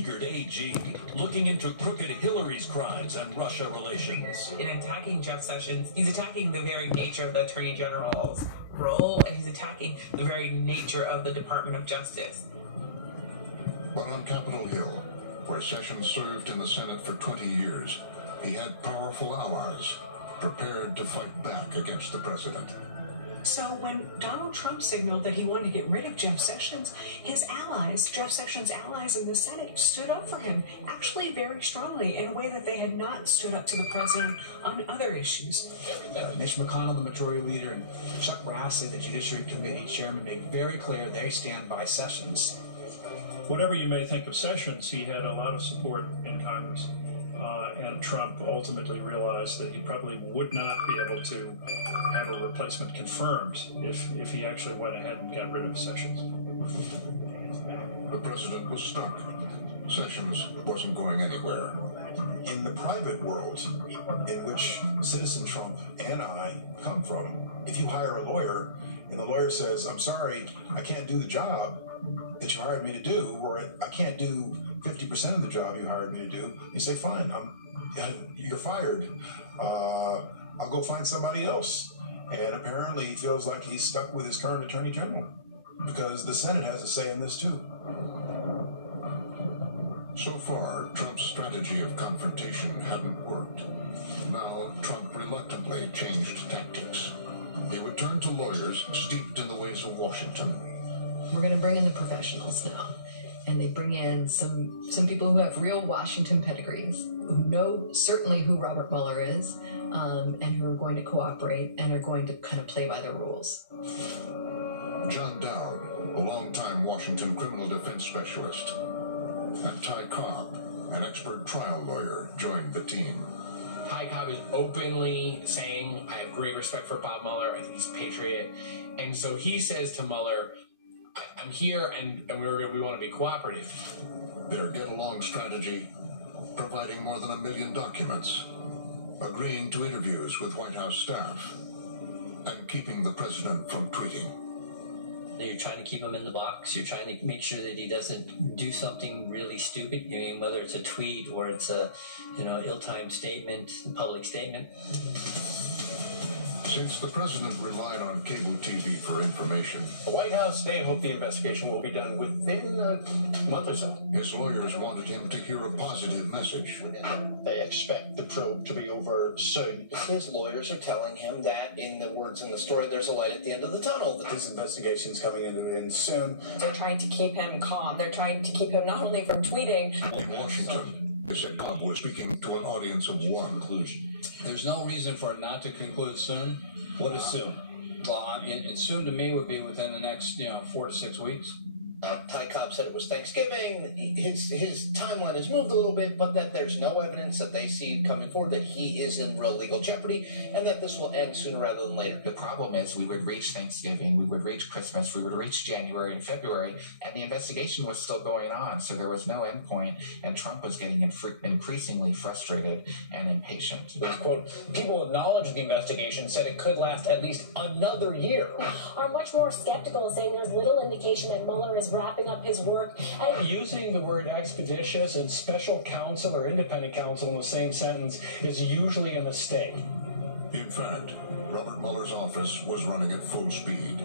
beleaguered AG, looking into crooked Hillary's crimes and Russia relations. In attacking Jeff Sessions, he's attacking the very nature of the Attorney General's role, and he's attacking the very nature of the Department of Justice. But on Capitol Hill, where Sessions served in the Senate for 20 years, he had powerful allies prepared to fight back against the president. So when Donald Trump signaled that he wanted to get rid of Jeff Sessions, his allies, Jeff Sessions' allies in the Senate, stood up for him, actually very strongly, in a way that they had not stood up to the president on other issues. Mitch McConnell, the majority leader, and Chuck Grassley, the Judiciary Committee chairman, made very clear they stand by Sessions. Whatever you may think of Sessions, he had a lot of support in Congress. And Trump ultimately realized that he probably would not be able to have a replacement confirmed if he actually went ahead and got rid of Sessions. The president was stuck. Sessions wasn't going anywhere. In the private world, in which Citizen Trump and I come from, if you hire a lawyer and the lawyer says, "I'm sorry, I can't do the job that you hired me to do," or "I can't do 50% of the job you hired me to do," you say, "Fine, you're fired. I'll go find somebody else." And apparently he feels like he's stuck with his current Attorney General because the Senate has a say in this too. So far, Trump's strategy of confrontation hadn't worked. Now, Trump reluctantly changed tactics. He would turn to lawyers steeped in the ways of Washington. We're going to bring in the professionals now. And they bring in some people who have real Washington pedigrees, who know certainly who Robert Mueller is, and who are going to cooperate and are going to kind of play by the rules. John Dowd, a longtime Washington criminal defense specialist, and Ty Cobb, an expert trial lawyer, joined the team. Ty Cobb is openly saying, "I have great respect for Bob Mueller. I think he's a patriot." And so he says to Mueller, "I'm here, and we want to be cooperative." Their get-along strategy, providing more than 1 million documents, agreeing to interviews with White House staff, and keeping the president from tweeting. You're trying to keep him in the box. You're trying to make sure that he doesn't do something really stupid. I mean, whether it's a tweet or it's a, ill-timed statement, a public statement. Since the president relied on cable TV for information, The White House, they hope the investigation will be done within a month or so. his lawyers wanted him to hear a positive message. They expect the probe to be over soon. His lawyers are telling him that, in the words in the story, there's a light at the end of the tunnel. That this investigation is coming into an end soon. They're trying to keep him calm. They're trying to keep him not only from tweeting. In Washington, they said Cobb was speaking to an audience of one. Conclusion. There's no reason for it not to conclude soon. What is soon? Well, I mean, it soon to me would be within the next, 4 to 6 weeks. Ty Cobb said it was Thanksgiving. His timeline has moved a little bit, but that there's no evidence that they see coming forward that he is in real legal jeopardy, and that this will end sooner rather than later. The problem is we would reach Thanksgiving, we would reach Christmas, we would reach January and February, and the investigation was still going on, so there was no end point, and Trump was getting increasingly frustrated and impatient. Quote, people acknowledged the investigation, said it could last at least another year. Are much more skeptical, saying there's little indication that Mueller is wrapping up his work. Using the word expeditious and special counsel or independent counsel in the same sentence is usually a mistake. In fact, Robert Mueller's office was running at full speed.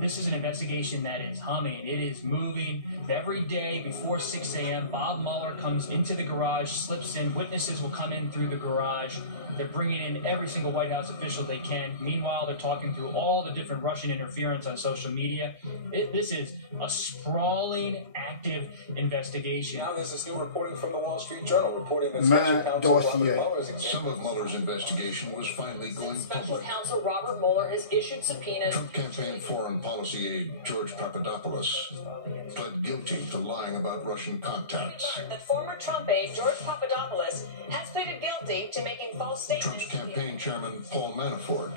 This is an investigation that is humming. It is moving. Every day before 6 a.m., Bob Mueller comes into the garage, slips in. Witnesses will come in through the garage. They're bringing in every single White House official they can. Meanwhile, they're talking through all the different Russian interference on social media. This is a sprawling, active investigation. Now there's this new reporting from the Wall Street Journal reporting that Special Counsel Robert Mueller's Some of Mueller's investigation was finally going Special public. Counsel Robert Mueller has issued subpoenas. Trump campaign foreign policy aide George Papadopoulos pled guilty to lying about Russian contacts. That former Trump aide George Papadopoulos has pleaded guilty to making false statements. Trump's campaign chairman Paul Manafort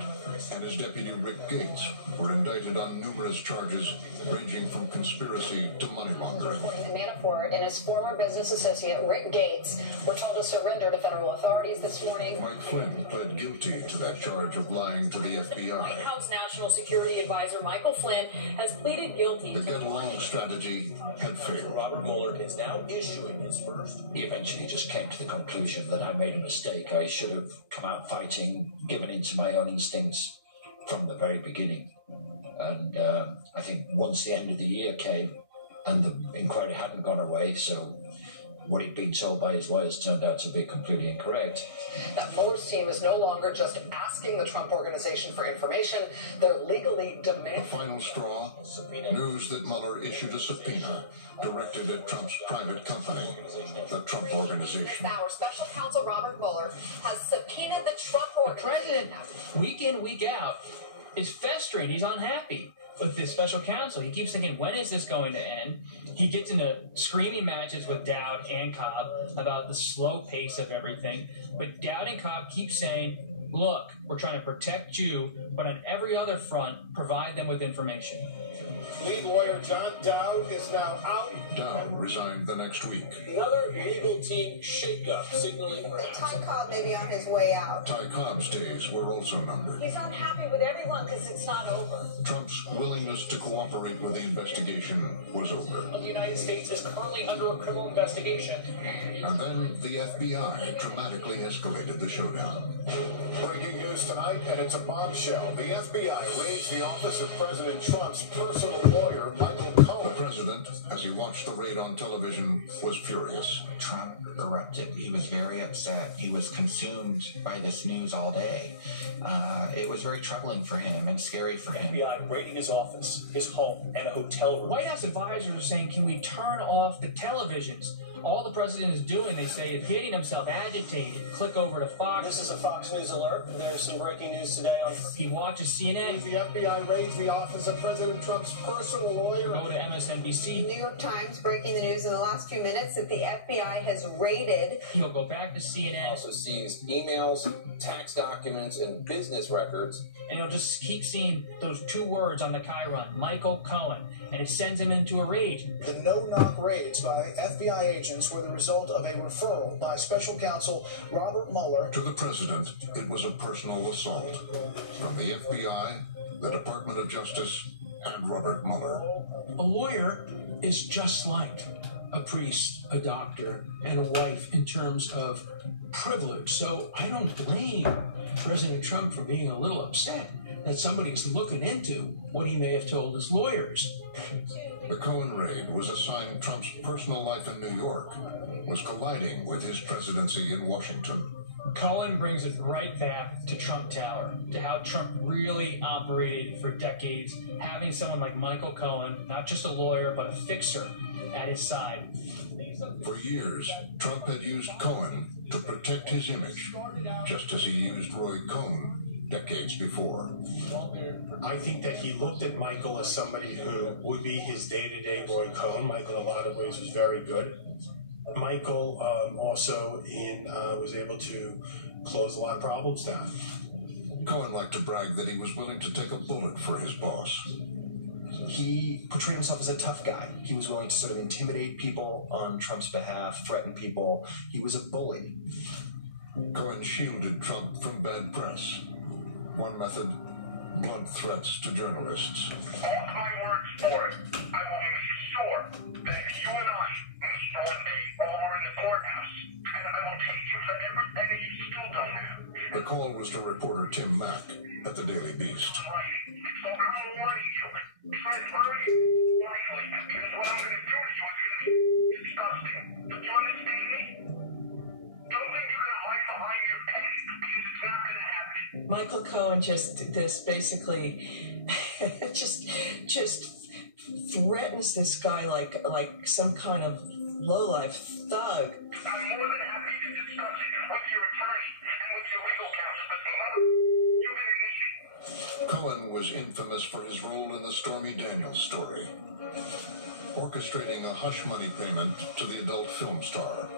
and his deputy Rick Gates were indicted on numerous charges ranging from conspiracy to money laundering. Manafort and his former business associate Rick Gates were told to surrender to federal authorities this morning. Mike Flynn pled guilty to that charge of lying to the FBI. White House National Security Advisor Michael Flynn has pleaded guilty. The get-along strategy had failed. Robert Mueller is now issuing his first. He eventually just came to the conclusion that I made a mistake. I should have come out fighting, given in to my own instincts from the very beginning. And I think once the end of the year came and the inquiry hadn't gone away, so what he'd been told by his lawyers turned out to be completely incorrect. That Mueller's team is no longer just asking the Trump organization for information, they're legally demanding. The final straw, news that Mueller issued a subpoena directed at Trump's private company, the Trump Organization. Our special counsel Robert Mueller has subpoenaed the Trump organization. The president, week in, week out, is festering. He's unhappy with this special counsel. He keeps thinking, when is this going to end? He gets into screaming matches with Dowd and Cobb about the slow pace of everything. But Dowd and Cobb keep saying, look, we're trying to protect you, but on every other front, provide them with information. Lead lawyer John Dowd is now out. Dowd resigned the next week. Another legal team shakeup, signaling Ty Cobb may be on his way out. Ty Cobb's days were also numbered. He's unhappy with everyone because it's not over. Trump's willingness to cooperate with the investigation was over. The United States is currently under a criminal investigation. And then the FBI dramatically escalated the showdown. Breaking news tonight, and it's a bombshell. The FBI raids the office of President Trump's personal lawyer, Michael Cohen. The president, as he watched the raid on television, was furious. Trump erupted. He was very upset. He was consumed by this news all day. It was very troubling for him and scary for him. FBI raiding his office, his home, and a hotel room. White House advisors are saying, can we turn off the televisions? All the president is doing, they say, is getting himself agitated. Click over to Fox. This is a Fox News alert. There's some breaking news today on... He watches CNN. The FBI raids the office of President Trump's personal lawyer. Go to MSNBC. New York Times breaking the news in the last few minutes that the FBI has raided. He'll go back to CNN. Also sees emails, tax documents, and business records. And he'll just keep seeing those two words on the Chiron, Michael Cohen, and it sends him into a rage. The no-knock raids by FBI agents were the result of a referral by special counsel Robert Mueller. To the president, it was a personal assault. From the FBI, the Department of Justice, and Robert Mueller. A lawyer is just like a priest, a doctor, and a wife in terms of privilege. So I don't blame President Trump for being a little upset that somebody's looking into what he may have told his lawyers. The Cohen raid was a sign Trump's personal life in New York was colliding with his presidency in Washington. Cohen brings it right back to Trump Tower, to how Trump really operated for decades, having someone like Michael Cohen, not just a lawyer, but a fixer at his side. For years, Trump had used Cohen to protect his image, just as he used Roy Cohn decades before. I think that he looked at Michael as somebody who would be his day-to-day Roy Cohn. Michael, in a lot of ways, was very good. Michael also was able to close a lot of problems down. Cohen liked to brag that he was willing to take a bullet for his boss. He portrayed himself as a tough guy. He was willing to sort of intimidate people on Trump's behalf, threaten people. He was a bully. Cohen shielded Trump from bad press. One method, blunt threats to journalists. All my words for it. I will make sure that you and I, Mr. Stormy, are in the courthouse, and I will take you for everything that you still don't have. The call was to reporter Tim Mack at the Daily Beast. So I'm warning you. Tread very lightly, because what I'm going to do to you is going to be disgusting. Do you understand me? Don't think you can hide behind your pen, because it's not going to happen. Michael Cohen just did this basically, just threatens this guy like some kind of lowlife thug. I'm more than happy to discuss it with your attorney and with your legal counsel, but you're going to need it. Cohen was infamous for his role in the Stormy Daniels story, orchestrating a hush money payment to the adult film star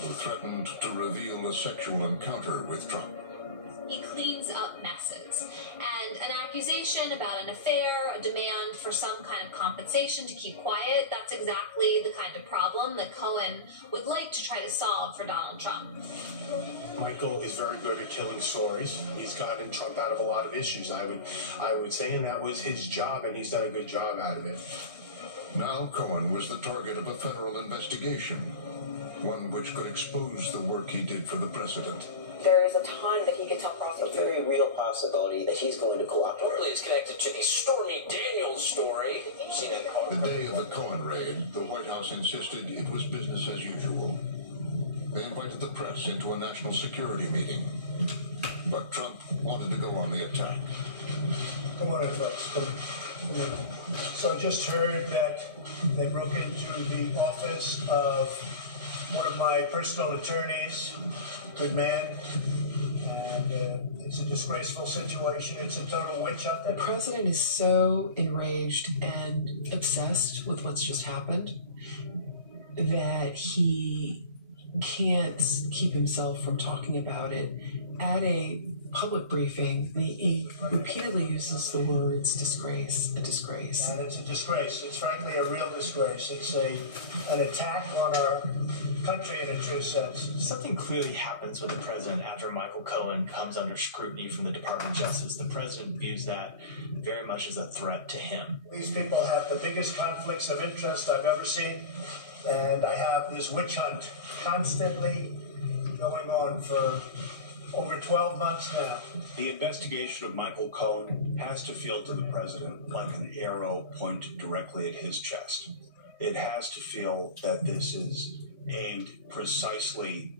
who threatened to reveal a sexual encounter with Trump. he cleans up messes. And an accusation about an affair, a demand for some kind of compensation to keep quiet, that's exactly the kind of problem that Cohen would like to try to solve for Donald Trump. Michael is very good at killing stories. He's gotten Trump out of a lot of issues, I would say, and that was his job, and he's done a good job out of it. Now Cohen was the target of a federal investigation, one which could expose the work he did for the president. There is a ton that he could tell prosecutors. A very real possibility that he's going to cooperate. Hopefully it's connected to the Stormy Daniels story. Seen in court. The day of the Cohen raid, the White House insisted it was business as usual. They invited the press into a national security meeting. But Trump wanted to go on the attack. Good morning, folks. So I just heard that they broke into the office of one of my personal attorneys. Good man, and it's a disgraceful situation. It's a total witch hunt. The president is so enraged and obsessed with what's just happened that he can't keep himself from talking about it. At a public briefing, he repeatedly uses the words disgrace, a disgrace. And it's a disgrace. It's frankly a real disgrace. It's an attack on our country in a true sense. Something clearly happens with the president after Michael Cohen comes under scrutiny from the Department of Justice. The president views that very much as a threat to him. These people have the biggest conflicts of interest I've ever seen, and I have this witch hunt constantly going on for over 12 months now. The investigation of Michael Cohen has to feel to the president like an arrow pointed directly at his chest. It has to feel that this is aimed precisely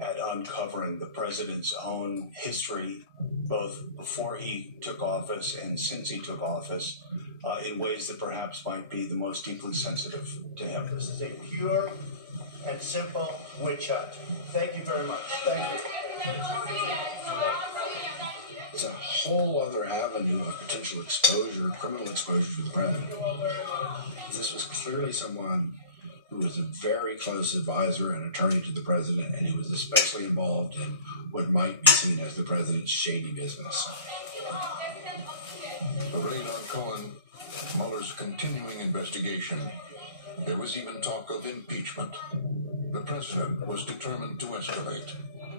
at uncovering the president's own history, both before he took office and since he took office, in ways that perhaps might be the most deeply sensitive to him. This is a pure and simple witch hunt. Thank you very much. Thank you. It's a whole other avenue of potential exposure, criminal exposure to the president. This was clearly someone who was a very close advisor and attorney to the president, and he was especially involved in what might be seen as the president's shady business. The raid on Cohen, Mueller's continuing investigation. There was even talk of impeachment. The president was determined to escalate,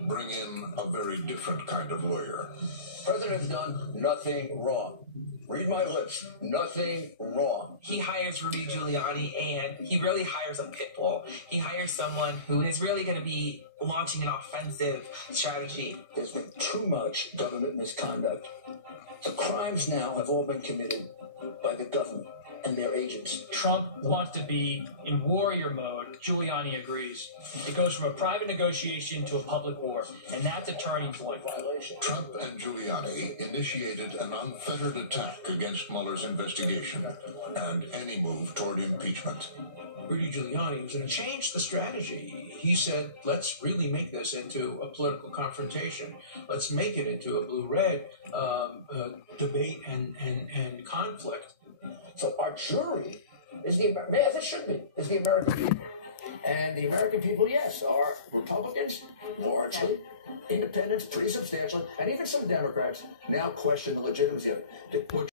bring in a very different kind of lawyer. The president has done nothing wrong. Read my lips. Nothing wrong. He hires Rudy Giuliani, and he really hires a pit bull. He hires someone who is really going to be launching an offensive strategy. There's been too much government misconduct. The crimes now have all been committed by the government and their agents. Trump wants to be in warrior mode. Giuliani agrees. It goes from a private negotiation to a public war, and that's a turning point. Trump and Giuliani initiated an unfettered attack against Mueller's investigation and any move toward impeachment. Rudy Giuliani was going to change the strategy. He said, let's really make this into a political confrontation. Let's make it into a blue-red debate and conflict. So our jury is as it should be, is the American people. And the American people, yes, are Republicans, largely, independents, pretty substantially, and even some Democrats now question the legitimacy of it.